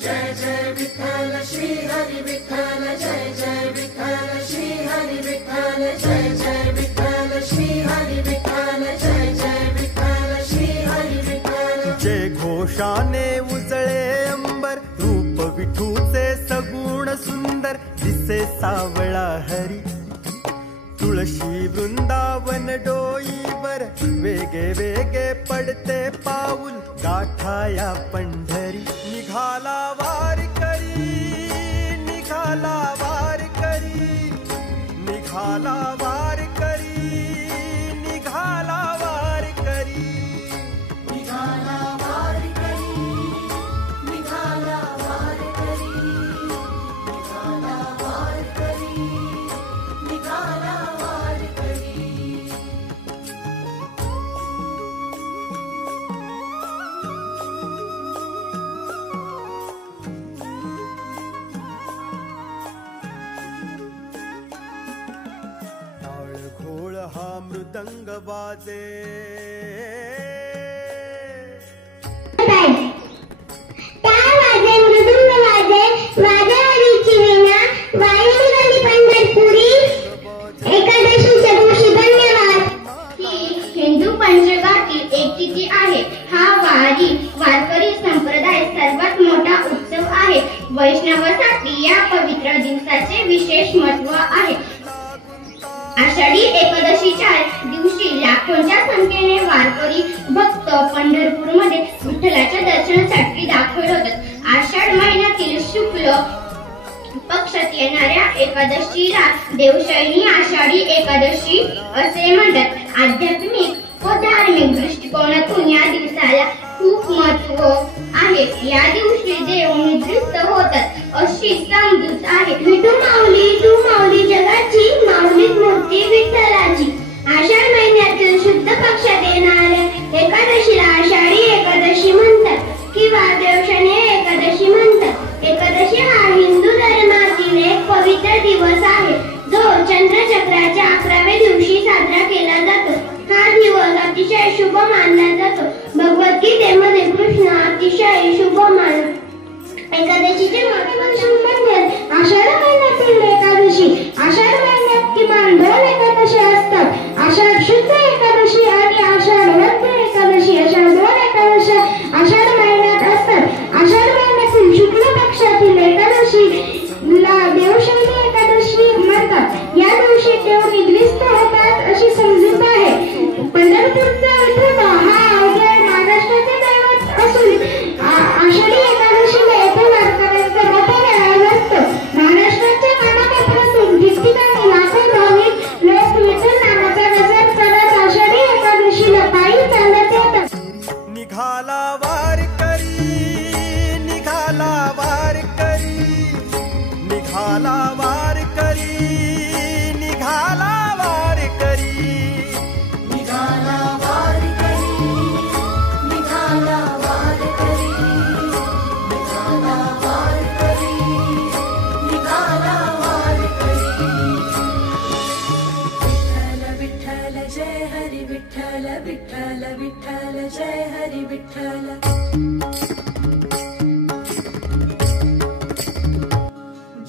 जय जय विठ्ठल श्री हरी विठ्ठल, जय जय विठ्ठल श्री हरी विठ्ठल, जय जय विठ्ठल श्री हरी विठ्ठल, जय जय विठ्ठल श्री हरी विठ्ठल। जय घोषाने उजळे अंबर, रूप विठूचे सगुण सुंदर, दिसे सावळा हरी। तुळशी वृंदावन डोईवर, वेगे वेगे पडते पाऊल, गाठाया पंढरी। निघाला वारकरी, निघाला वारकरी, निघाला वारकरी, निघाला वारकरी, निघाला वारकरी, निघाला वारकरी, निघाला वारकरी, निघाला वारकरी। टाळ घोळ हा मृदंग वाजे, टाळ वाजे मृदुंग वाजे, वाजवाडीची वीणा, वायुगणी पंढरपुरी, एकादशीच्या दिवशी धन्यवाद। ही हिंदू पंचकातील एक तिथी आहे। हा वारकरी संप्रदाय सर्वात मोठा उत्सव आहे। वैष्णवासाठी या पवित्र दिवसाचे विशेष महत्त्व आहे। आषाढी एकादशीच्या दिवशी लाखोंच्या संख्येने वारकरी भक्त पंढरपूरमध्ये विठ्ठलाच्या दर्शनासाठी दाखल होतात। आषाढ महिन्यातील शुक्ल पक्षात येणाऱ्या एकादशीला देवशयनी आषाढी एकादशी असे म्हणतात। आध्यात्मिक व धार्मिक दृष्टिकोनातून या दिवसाला खूप महत्त्व आहे। या दिवशी देव निद्रिस्त होतात अशी समजूत आहे। विठू माऊली तू माऊली जगाची, माऊलीच मूर्ती विठ्ठलाची। आषाढ महिन्यातील शुद्ध पक्षात येणाऱ्या एकादशीला आषाढी एकादशी म्हणतात किंवा देवशयनी एकादशी म्हणतात। एकादशी हा हिंदू धर्मातील एक पवित्र दिवस आहे, जो चंद्रचक्राच्या 11व्या दिवशी साजरा केला जातो। हा दिवस अतिशय शुभ मानला जातो। भगवद्गीतेमध्ये कृष्ण अतिशय शुभ मान एकादशीचे महत्त्व आषाढ महिन्यातील एकादशी। आषाढ महिन्यात किमान 2 एकादशी असतात, आषाढ शुद्ध एकादशी आणि आषाढ वद्य एकादशी अशा 2 एकादशी आषाढ महिन्यात असतात। आषाढ महिन्यातील शुक्ल पक्षातील एकादशीला देवशयनी एकादशी म्हणतात। या दिवशी देव निद्रिस्त होतात अशी समजूत आहे। पंढरपूरचा विठोबा हा अवघ्या महाराष्ट्राचे दैवत असून आषाढी एकादशीला येथे वारकऱ्यांचा मोठा मेळावा असतो। महाराष्ट्राच्या कानाकोपऱ्यातून ठिकठिकाणी लाखो भाविक लोक विठ्ठल नामाचा गजर करत आषाढी एकादशीला पायी चालत येतात। निघाला वारकरी, निघाला वारकरी, निघाला वारकरी, निघाला वारकरी, निघाला वारकरी, निघाला वारकरी, निघाला वारकरी, निघाला वारकरी। विठ्ठल विठ्ठल जय हरी विठ्ठल, विठ्ठल विठ्ठल जय हरी विठ्ठल।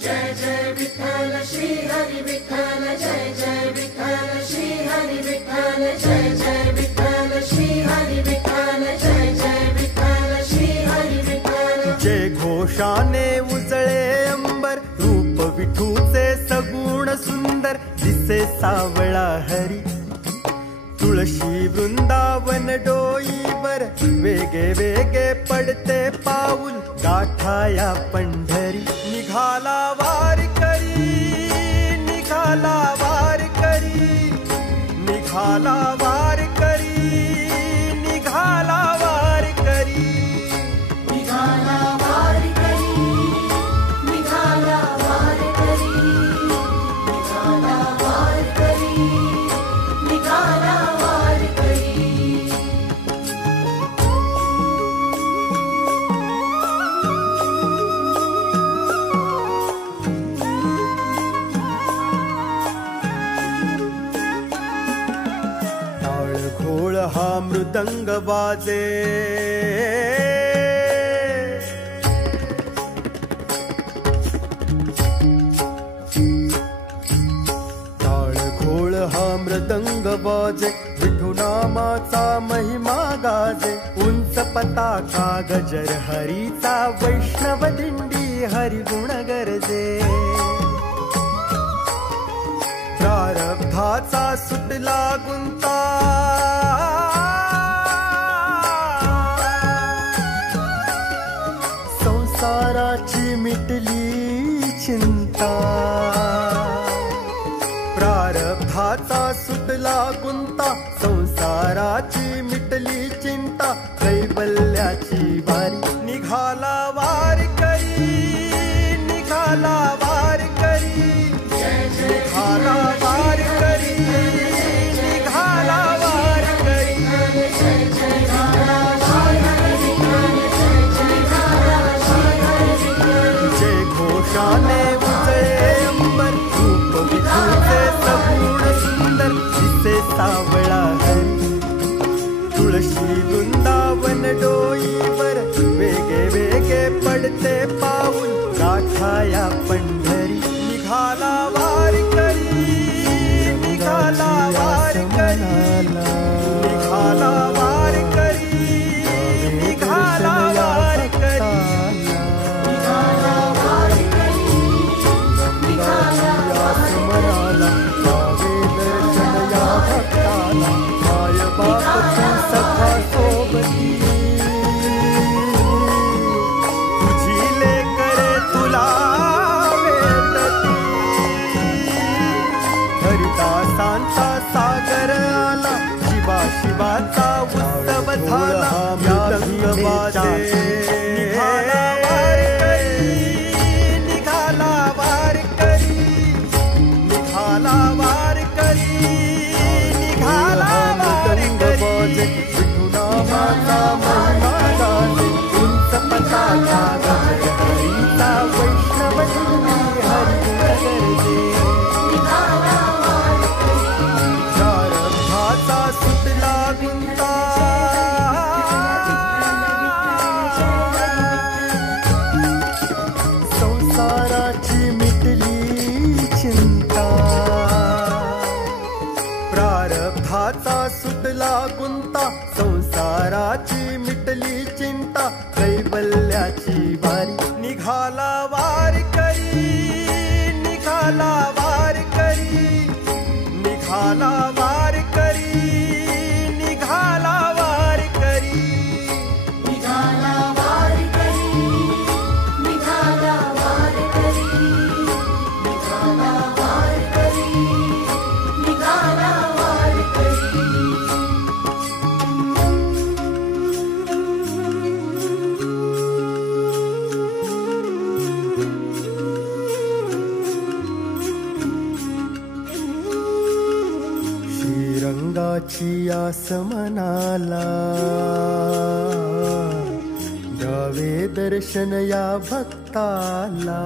जय जय विठ्ठल श्री हरी विठ्ठल, जय जय विठ्ठल श्री हरी विठ्ठल, जय जय विठ्ठल श्री हरी विठ्ठल, जय जय विठ्ठल श्री हरी विठ्ठल। जय घोषाने उजळे अंबर, रूप विठूचे सगुण सुंदर, दिसे सावळा हरी। तुळशी वृंदावन डोईवर, वेगे वेगे पडते पाऊल, गाठाया पंढरी। निघाला वारकरी, निघाला वारकरी, निघाला वारकरी, निघाला वारकरी, निघाला वारकरी, निघाला वारकरी, निघाला वारकरी, निघाला वारकरी। टाळ घोळ हा मृदंग वाजे, वाजता का गजर हरीचा, वैष्णव दिंडी हरिगुण गरजे. प्रारब्धाचा सुटला गुंता, संसाराची मिटली चिंता. प्रारब्धाचा सुटला गुंता, संसाराची मिटली चिंता. कैवल्याची वारी निघाला वारकरी, निघाला वारकरी, निघाला वारकरी, निघाला वारकरी. जय घोषाने उजळे अंबर, रूप विठूचे सगुण सुंदर. दिसे सावळा हरी, तुळशी वृंदावन डोईवर. वेगे वेगे पडते पाऊल, गाठाया पंढरी. निघाला वारकरी, निघाला वारकरी, निघाला वारकरी, निघाला वारकरी. स्मराला जावे दर्शन या भक्ताला. माय बाप तू सखा सोबती, तुझी लेकरे तुला भेटती. हरिदासांचा सागर आला, शिवा शिवाचा उत्सव झाला. या भीमेच्या निघाला वारकरी, निघाला वारकरी, निघाला वारकरी, निघाला वारकरी. विठुनामाचा महिमा गाणे, उंच पताका गजर हरीचा, वैष्णव दिंडी हरिगुण गरजे. प्रारब्धाचा सुटला गुंता, संसाराची मिटली चिंता. प्रारब्धाचा सुटला गुंता, संसाराची मिटली चिंता. कैवल्याची वारी निघाला वारकरी, निघाला वारकरी, निघाला वारकरी, निघाला वारकरी. निघाला वारकरी, निघाला वारकरी, निघाला वारकरी, निघाला वारकरी. श्रीरंगाची आस मनाला, द्यावे दर्शन या भक्ताला.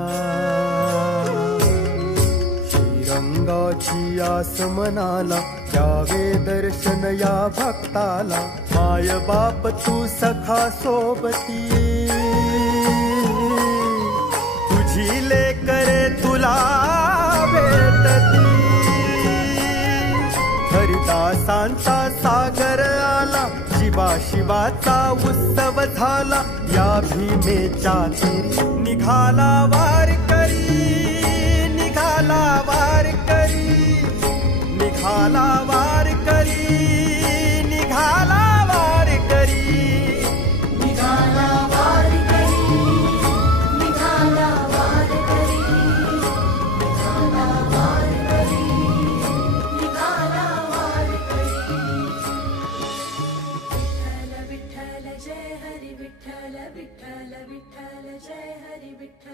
श्रीरंगाची आस मनाला, द्यावे दर्शन या भक्ताला. माय बाप तू सखा सोबती, तुझी लेकरे तुला भेटती. हरिदासांचा सागर आला, शिवा शिवाचा उत्सव झाला. या भीमेच्या तेरी निघाला वारकरी, निघाला वारकरी, निघाला वारकरी, निघाला वारकरी. निघाला वारकरी, निघाला वारकरी, निघाला वारकरी, निघाला वारकरी. विठ्ठल विठ्ठल जय हरी, विठ्ठल विठ्ठल विठ्ठल जय हरी, विठ्ठल.